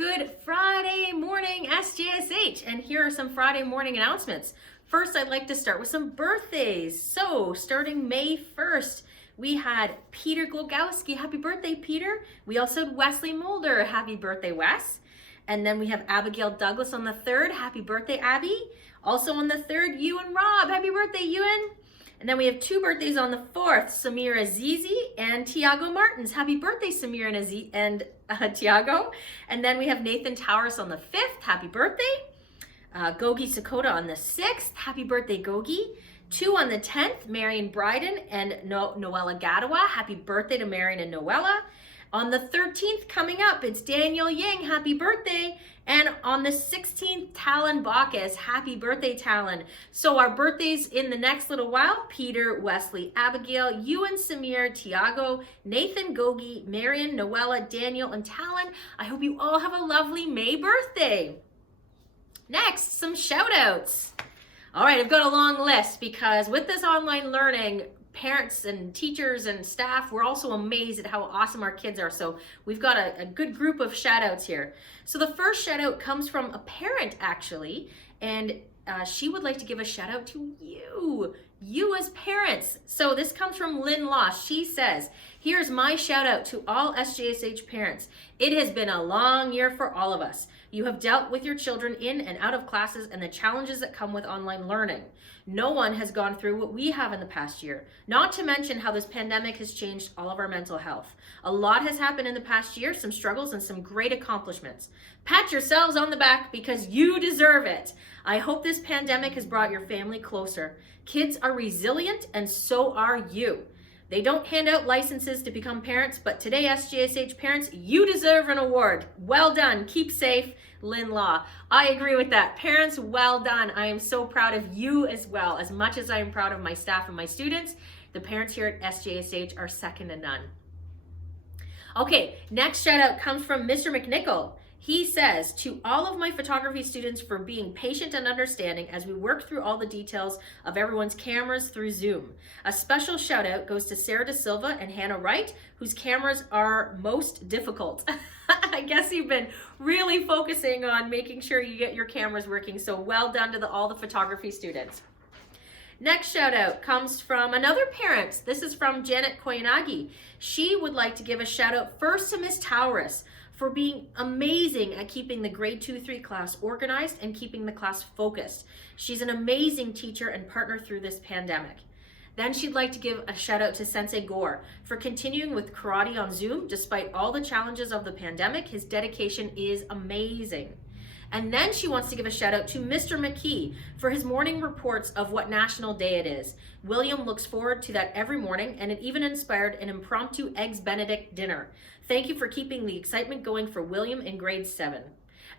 Good Friday morning, SJSH, and here are some Friday morning announcements. First, I'd like to start with some birthdays. So, starting May 1st, we had Peter Glogowski. Happy birthday, Peter. We also had Wesley Mulder. Happy birthday, Wes. And then we have Abigail Douglas on the 3rd. Happy birthday, Abby. Also on the 3rd, Ewan Robb. Happy birthday, Ewan. And then we have two birthdays on the 4th, Samir Azizi and Tiago Martins. Happy birthday, Samir and Tiago. And then we have Nathan Towers on the 5th. Happy birthday. Gogi Sakota on the 6th. Happy birthday, Gogi. 2 on the 10th, Marion Bryden and Noella Gadawa. Happy birthday to Marion and Noella. On the 13th, coming up, it's Daniel Yang. Happy birthday. And on the 16th, Talon Bacchus. Happy birthday, Talon. So our birthdays in the next little while: Peter, Wesley, Abigail, Ewan, Samir, Tiago, Nathan, Gogi, Marion, Noella, Daniel, and Talon. I hope you all have a lovely May birthday. Next, some shout outs. All right, I've got a long list because with this online learning, parents and teachers and staff, we're also amazed at how awesome our kids are. So we've got a good group of shout outs here. So the first shout out comes from a parent actually, and she would like to give a shout out to you as parents. So this comes from Lynn Law. She says, here's my shout out to all SJSH parents. It has been a long year for all of us. You have dealt with your children in and out of classes and the challenges that come with online learning. No one has gone through what we have in the past year, not to mention how this pandemic has changed all of our mental health. A lot has happened in the past year, some struggles and some great accomplishments. Pat yourselves on the back because you deserve it. I hope this pandemic has brought your family closer. Kids are resilient and so are you. They don't hand out licenses to become parents, but today, SJSH parents, you deserve an award. Well done. Keep safe, Lynn Law. I agree with that. Parents, well done. I am so proud of you as well. As much as I am proud of my staff and my students, the parents here at SJSH are second to none. Okay, next shout out comes from Mr. McNichol. He says, to all of my photography students for being patient and understanding as we work through all the details of everyone's cameras through Zoom. A special shout out goes to Sarah Da Silva and Hannah Wright, whose cameras are most difficult. I guess you've been really focusing on making sure you get your cameras working, so well done to all the photography students. Next shout out comes from another parent. This is from Janet Koyanagi. She would like to give a shout out first to Miss Towers for being amazing at keeping the grade 2-3 class organized and keeping the class focused. She's an amazing teacher and partner through this pandemic. Then she'd like to give a shout out to Sensei Gore for continuing with karate on Zoom despite all the challenges of the pandemic. His dedication is amazing. And then she wants to give a shout out to Mr. McKee for his morning reports of what National Day it is. William looks forward to that every morning, and it even inspired an impromptu Eggs Benedict dinner. Thank you for keeping the excitement going for William in grade 7.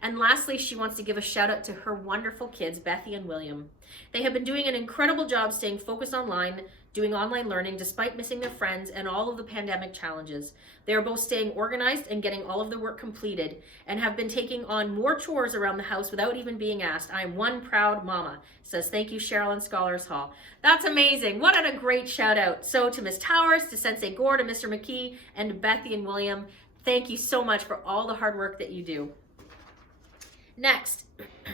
And lastly, she wants to give a shout out to her wonderful kids, Bethy and William. They have been doing an incredible job staying focused online, doing online learning despite missing their friends and all of the pandemic challenges. They are both staying organized and getting all of their work completed and have been taking on more chores around the house without even being asked. I am one proud mama. Says, thank you, Cheryl and Scholars Hall. That's amazing. What a great shout out. So to Ms. Towers, to Sensei Gore, to Mr. McKee, and to Bethy and William, thank you so much for all the hard work that you do. Next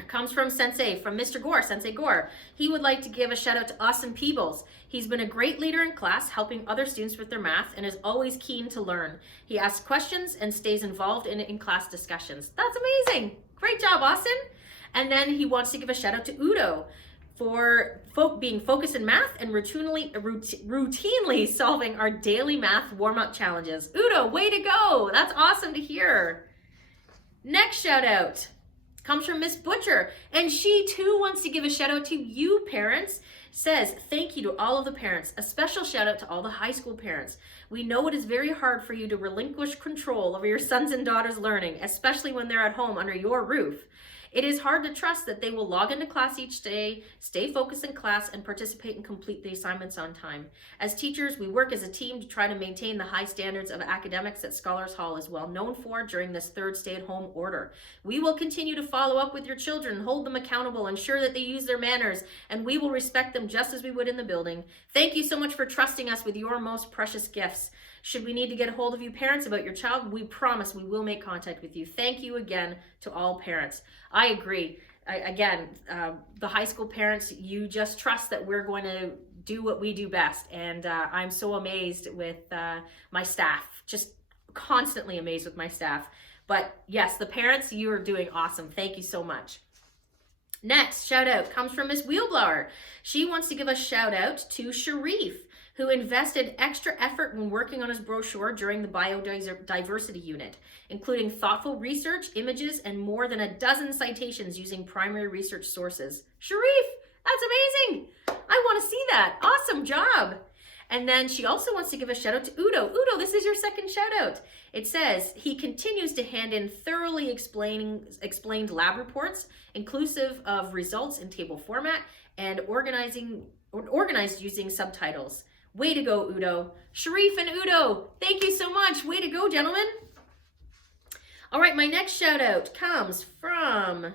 comes from Mr. Gore, Sensei Gore. He would like to give a shout out to Austin Peebles. He's been a great leader in class, helping other students with their math and is always keen to learn. He asks questions and stays involved in class discussions. That's amazing. Great job, Austin. And then he wants to give a shout out to Udo for being focused in math and routinely solving our daily math warm-up challenges. Udo, way to go. That's awesome to hear. Next shout out comes from Miss Butcher, and she too wants to give a shout out to you parents. Says, thank you to all of the parents. A special shout out to all the high school parents. We know it is very hard for you to relinquish control over your sons and daughters' learning, especially when they're at home under your roof. It is hard to trust that they will log into class each day, stay focused in class, and participate and complete the assignments on time. As teachers, we work as a team to try to maintain the high standards of academics that Scholars Hall is well known for during this third stay-at-home order. We will continue to follow up with your children, hold them accountable, ensure that they use their manners, and we will respect them just as we would in the building. Thank you so much for trusting us with your most precious gifts. Should we need to get a hold of you parents about your child, we promise we will make contact with you. Thank you again to all parents. I agree. The high school parents, you just trust that we're going to do what we do best. And I'm so amazed with my staff, just constantly amazed with my staff. But yes, the parents, you are doing awesome. Thank you so much. Next shout out comes from Miss Wheelblower. She wants to give a shout out to Sharif, who invested extra effort when working on his brochure during the biodiversity unit, including thoughtful research, images, and more than a dozen citations using primary research sources. Sharif, that's amazing. I want to see that. Awesome job. And then she also wants to give a shout out to Udo. Udo, this is your second shout out. It says he continues to hand in thoroughly explained lab reports, inclusive of results in table format and organized using subtitles. Way to go, Udo. Sharif and Udo, thank you so much. Way to go, gentlemen. All right, my next shout out comes from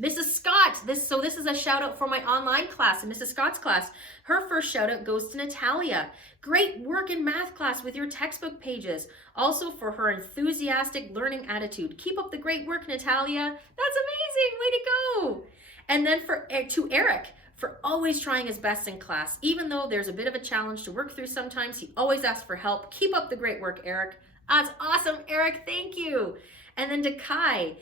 Mrs. Scott. This is a shout out for my online class, in Mrs. Scott's class. Her first shout out goes to Natalia. Great work in math class with your textbook pages. Also for her enthusiastic learning attitude. Keep up the great work, Natalia. That's amazing. Way to go. And then to Eric, for always trying his best in class. Even though there's a bit of a challenge to work through sometimes, he always asks for help. Keep up the great work, Eric. That's awesome, Eric. Thank you. And then to Kai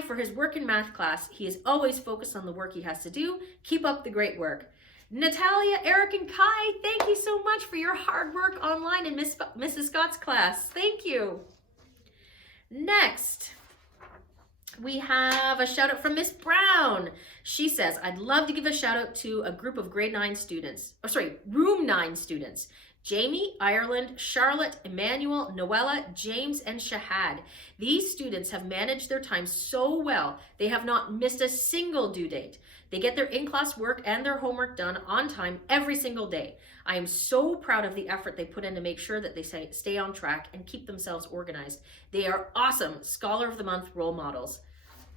for his work in math class. He is always focused on the work he has to do. Keep up the great work. Natalia, Eric, and Kai, thank you so much for your hard work online in Mrs. Scott's class. Thank you. Next, we have a shout out from Miss Brown. She says, I'd love to give a shout out to a group of room 9 students. Jamie, Ireland, Charlotte, Emmanuel, Noella, James, and Shahad. These students have managed their time so well, they have not missed a single due date. They get their in-class work and their homework done on time every single day. I am so proud of the effort they put in to make sure that they stay on track and keep themselves organized. They are awesome Scholar of the Month role models.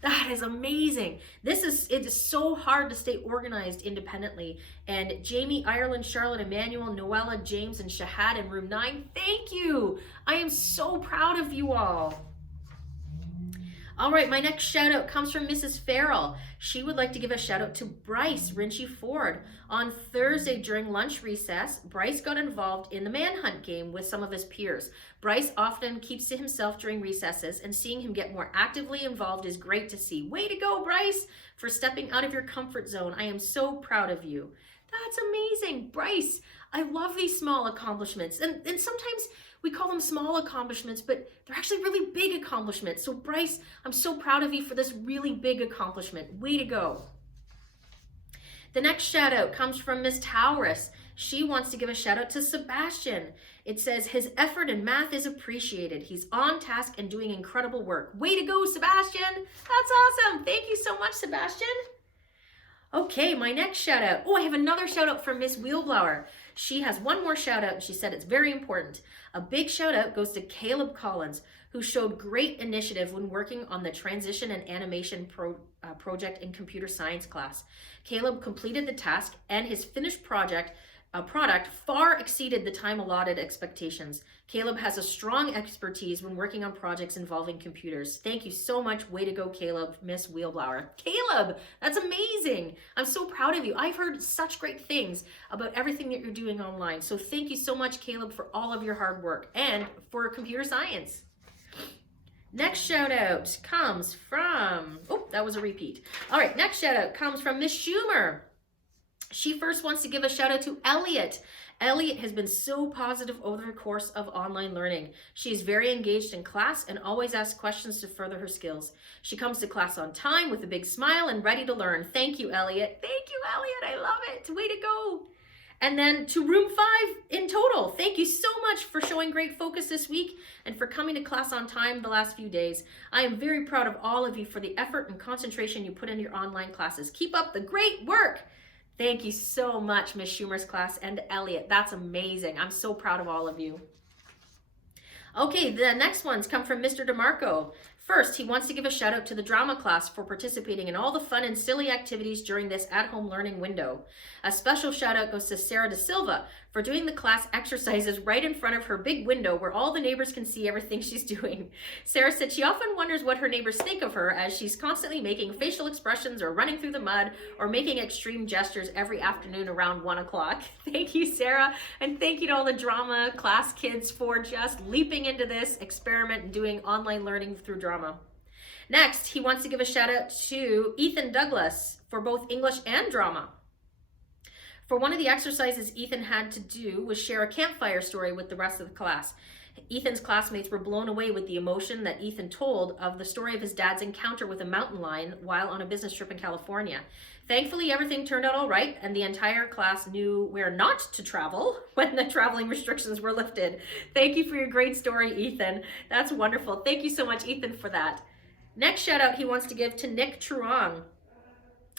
That is amazing. It is so hard to stay organized independently. And Jamie, Ireland, Charlotte, Emmanuel, Noella, James, and Shahad in room 9, thank you. I am so proud of you all. All right, my next shout out comes from Mrs. Farrell. She would like to give a shout out to Bryce Rinchy Ford. On Thursday during lunch recess, Bryce got involved in the manhunt game with some of his peers. Bryce often keeps to himself during recesses, and seeing him get more actively involved is great to see. Way to go, Bryce, for stepping out of your comfort zone. I am so proud of you. That's amazing. Bryce, I love these small accomplishments. And sometimes we call them small accomplishments, but they're actually really big accomplishments. So Bryce, I'm so proud of you for this really big accomplishment. Way to go. The next shout out comes from Miss Taurus. She wants to give a shout out to Sebastian. It says his effort in math is appreciated. He's on task and doing incredible work. Way to go, Sebastian. That's awesome. Thank you so much, Sebastian. Okay, my next shout out. Oh, I have another shout out from Miss Wheelblower. She has one more shout out and she said it's very important. A big shout out goes to Caleb Collins, who showed great initiative when working on the transition and animation project in computer science class. Caleb completed the task and his finished product far exceeded the time allotted expectations. Caleb has a strong expertise when working on projects involving computers. Thank you so much. Way to go, Caleb, Miss Wheelblower. Caleb, that's amazing. I'm so proud of you. I've heard such great things about everything that you're doing online. So thank you so much, Caleb, for all of your hard work and for computer science. Next shout out comes from, that was a repeat. All right, next shout out comes from Miss Schumer. She first wants to give a shout out to Elliot. Elliot has been so positive over the course of online learning. She is very engaged in class and always asks questions to further her skills. She comes to class on time with a big smile and ready to learn. Thank you, Elliot. Thank you, Elliot. I love it. Way to go. And then to room 5 in total. Thank you so much for showing great focus this week and for coming to class on time the last few days. I am very proud of all of you for the effort and concentration you put into your online classes. Keep up the great work. Thank you so much, Miss Schumer's class and Elliot. That's amazing. I'm so proud of all of you. Okay, the next ones come from Mr. DeMarco. First, he wants to give a shout out to the drama class for participating in all the fun and silly activities during this at-home learning window. A special shout out goes to Sarah De Silva for doing the class exercises right in front of her big window where all the neighbors can see everything she's doing. Sarah said she often wonders what her neighbors think of her as she's constantly making facial expressions or running through the mud or making extreme gestures every afternoon around 1 o'clock. Thank you, Sarah, and thank you to all the drama class kids for just leaping into this experiment and doing online learning through drama. Next, he wants to give a shout out to Ethan Douglas for both English and drama. For one of the exercises Ethan had to do was share a campfire story with the rest of the class. Ethan's classmates were blown away with the emotion that Ethan told of the story of his dad's encounter with a mountain lion while on a business trip in California. Thankfully, everything turned out all right, and the entire class knew where not to travel when the traveling restrictions were lifted. Thank you for your great story, Ethan. That's wonderful. Thank you so much, Ethan, for that. Next shout out he wants to give to Nick Truong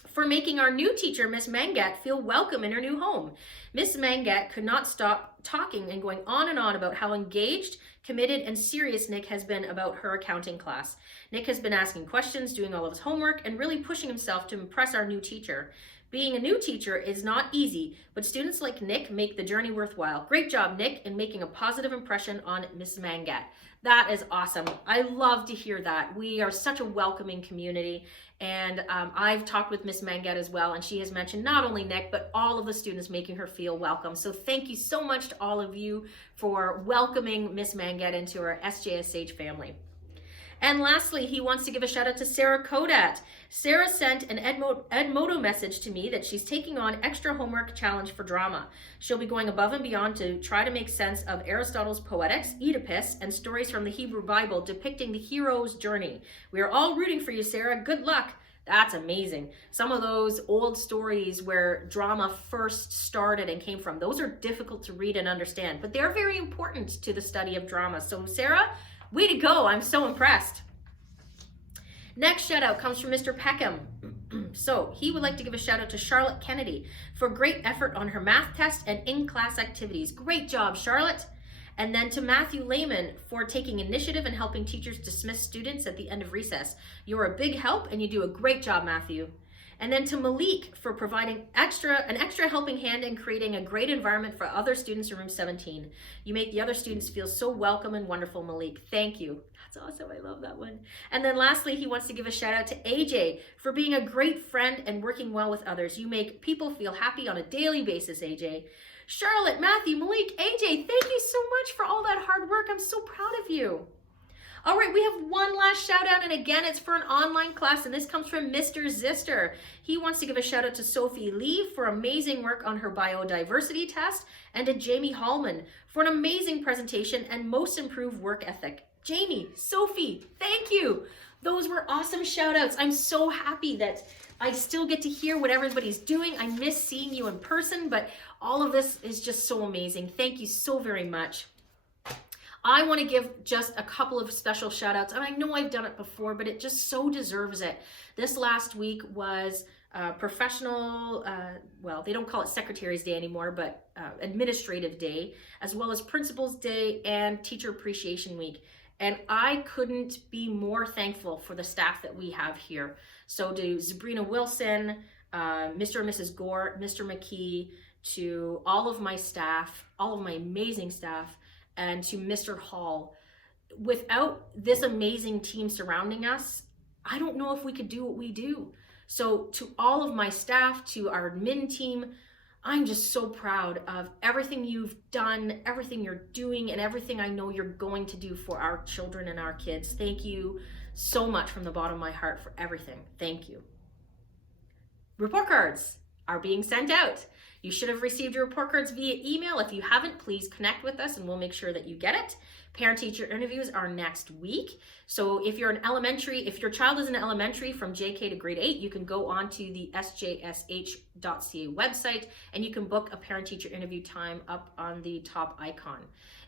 for making our new teacher, Miss Mangat, feel welcome in her new home. Miss Mangat could not stop talking and going on and on about how engaged, committed, and serious Nick has been about her accounting class. Nick has been asking questions, doing all of his homework, and really pushing himself to impress our new teacher. Being a new teacher is not easy, but students like Nick make the journey worthwhile. Great job, Nick, in making a positive impression on Miss Mangat. That is awesome. I love to hear that. We are such a welcoming community, and I've talked with Miss Mangat as well, and she has mentioned not only Nick, but all of the students making her feel welcome. So thank you so much to all of you for welcoming Miss Mangat into our SJSH family. And lastly, he wants to give a shout out to Sarah Kodat. Sarah sent an Edmodo message to me that she's taking on extra homework challenge for drama. She'll be going above and beyond to try to make sense of Aristotle's Poetics, Oedipus, and stories from the Hebrew Bible depicting the hero's journey. We are all rooting for you, Sarah. Good luck. That's amazing. Some of those old stories where drama first started and came from, those are difficult to read and understand, but they're very important to the study of drama. So Sarah, way to go. I'm so impressed. Next shout out comes from Mr. Peckham. So he would like to give a shout out to Charlotte Kennedy for great effort on her math test and in-class activities. Great job, Charlotte. And then to Matthew Lehman for taking initiative and helping teachers dismiss students at the end of recess. You're a big help and you do a great job, Matthew. And then to Malik for providing an extra helping hand in creating a great environment for other students in room 17. You make the other students feel so welcome and wonderful, Malik. Thank you. That's awesome. I love that one. And then lastly, he wants to give a shout out to AJ for being a great friend and working well with others. You make people feel happy on a daily basis, AJ. Charlotte, Matthew, Malik, AJ, thank you so much for all that hard work. I'm so proud of you. All right, we have one last shout out, and again, it's for an online class, and this comes from Mr. Zister. He wants to give a shout out to Sophie Lee for amazing work on her biodiversity test, and to Jamie Hallman for an amazing presentation and most improved work ethic. Jamie, Sophie, thank you. Those were awesome shout outs. I'm so happy that I still get to hear what everybody's doing. I miss seeing you in person, but all of this is just so amazing. Thank you so very much. I want to give just a couple of special shout outs, and I know I've done it before, but it just so deserves it. This last week was professional, well, they don't call it Secretary's Day anymore, but Administrative Day, as well as Principal's Day and Teacher Appreciation Week. And I couldn't be more thankful for the staff that we have here. So to Sabrina Wilson, Mr. and Mrs. Gore, Mr. McKee, to all of my staff, all of my amazing staff, and to Mr. Hall. Without this amazing team surrounding us, I don't know if we could do what we do. So to all of my staff, to our admin team, I'm just so proud of everything you've done, everything you're doing, and everything I know you're going to do for our children and our kids. Thank you so much from the bottom of my heart for everything. Thank you. Report cards are being sent out. You should have received your report cards via email. If you haven't, please connect with us and we'll make sure that you get it. Parent-teacher interviews are next week. So if your child is in elementary from JK to grade 8, you can go on to the sjsh.ca website and you can book a parent-teacher interview time up on the top icon.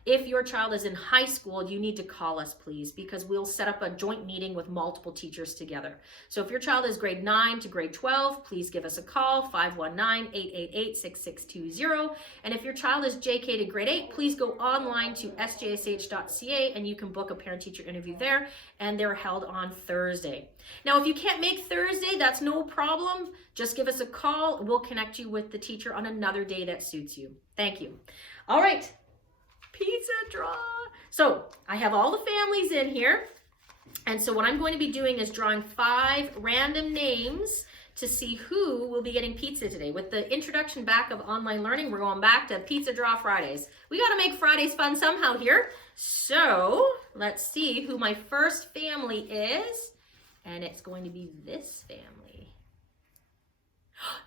If your child is in high school, you need to call us, please, because we'll set up a joint meeting with multiple teachers together. So if your child is grade 9 to grade 12, please give us a call, 519-888-6620. And if your child is JK to grade 8, please go online to sjsh.ca and you can book a parent-teacher interview there, and they're held on Thursday. Now, if you can't make Thursday, that's no problem. Just give us a call. We'll connect you with the teacher on another day that suits you. Thank you. All right, pizza draw. So I have all the families in here. And so what I'm going to be doing is drawing 5 random names to see who will be getting pizza today. With the introduction back of online learning, we're going back to Pizza Draw Fridays. We got to make Fridays fun somehow here. So let's see who my first family is. And it's going to be this family.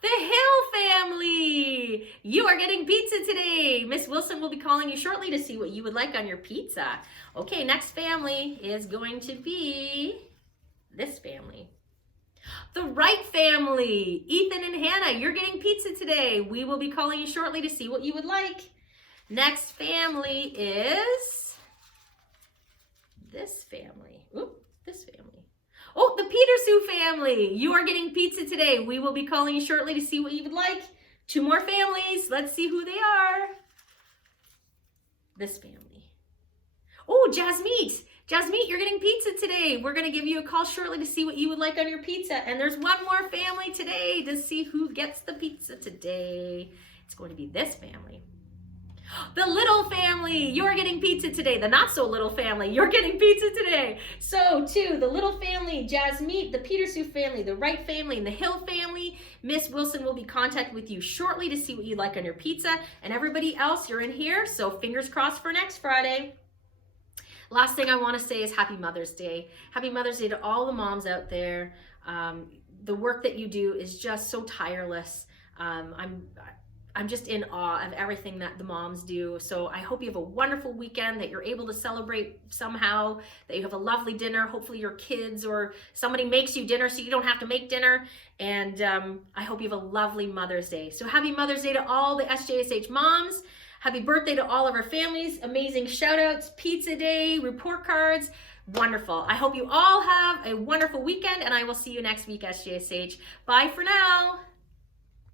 The Hill family! You are getting pizza today. Miss Wilson will be calling you shortly to see what you would like on your pizza. Okay, next family is going to be this family. The Wright family. Ethan and Hannah, you're getting pizza today. We will be calling you shortly to see what you would like. Next family is this family. Oop, this family. Oh, the Petersue family. You are getting pizza today. We will be calling you shortly to see what you would like. 2 more families. Let's see who they are. This family. Oh, Jasmeet. Jasmeet, you're getting pizza today. We're going to give you a call shortly to see what you would like on your pizza. And there's one more family today to see who gets the pizza today. It's going to be this family. The Little family, you're getting pizza today. The Not So Little family, you're getting pizza today. So to the Little family, Jasmeet, the Petersue family, the Wright family, and the Hill family, Miss Wilson will be in contact with you shortly to see what you'd like on your pizza. And everybody else, you're in here, so fingers crossed for next Friday. Last thing I want to say is Happy Mother's Day. Happy Mother's Day to all the moms out there. The work that you do is just so tireless. I'm just in awe of everything that the moms do. So I hope you have a wonderful weekend, that you're able to celebrate somehow, that you have a lovely dinner. Hopefully your kids or somebody makes you dinner so you don't have to make dinner. And I hope you have a lovely Mother's Day. So happy Mother's Day to all the SJSH moms. Happy birthday to all of our families. Amazing shout outs, pizza day, report cards. Wonderful. I hope you all have a wonderful weekend, and I will see you next week, SJSH. Bye for now.